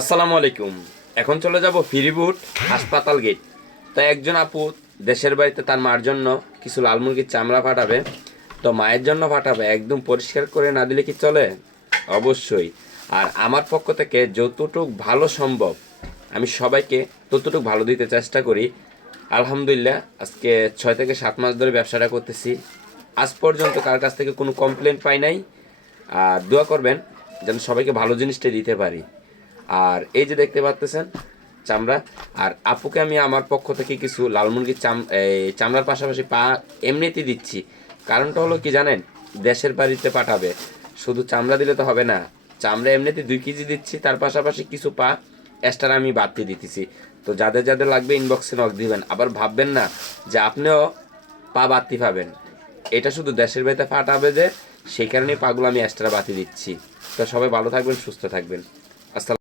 আসসালামু আলাইকুম। এখন চলে যাব ফিরিবুট হাসপাতাল গেট। তো একজন আপু দেশের বাড়িতে তার মার জন্য কিছু লাল মুরগির চামড়া পাঠাবে। তো মায়ের জন্য পাঠাবে, একদম পরিষ্কার করে না দিলে কি চলে? অবশ্যই। আর আমার পক্ষ থেকে যতটুক ভালো সম্ভব আমি সবাইকে ততটুক ভালো দিতে চেষ্টা করি। আলহামদুলিল্লাহ আজকে 6 থেকে 7 মাস ধরে ব্যবসাটা করতেছি। আজ পর্যন্ত কার কাছ থেকে কোনো কমপ্লেন পাই নাই। আর দোয়া করবেন যেন সবাইকে ভালো জিনিসটা দিতে পারি। আর এই যে দেখতে পাচ্তেছেন চামড়া, আর আপুকে আমি আমার পক্ষ থেকে কিছু লাল মুরগির চামড়ার পাশাপাশি পা এমনিতে দিচ্ছি। কারণটা হলো কি জানেন, দেশের বাড়িতে পাঠাবে, শুধু চামড়া দিলে তো হবে না। চামড়া এমনিতে 2 কেজি দিচ্ছি, তার পাশাপাশি কিছু পা এক্সট্রা আমি বাড়তি দিতেছি। তো যাদের যাদের লাগবে ইনবক্সে নক দিবেন। আবার ভাববেন না যে আপনিও পা বাড়তি পাবেন। এটা শুধু দেশের বাড়িতে পাঠাবে যে, সেই কারণেই পাগুলো আমি এক্সট্রা বাতি দিচ্ছি। তো সবাই ভালো থাকবেন, সুস্থ থাকবেন।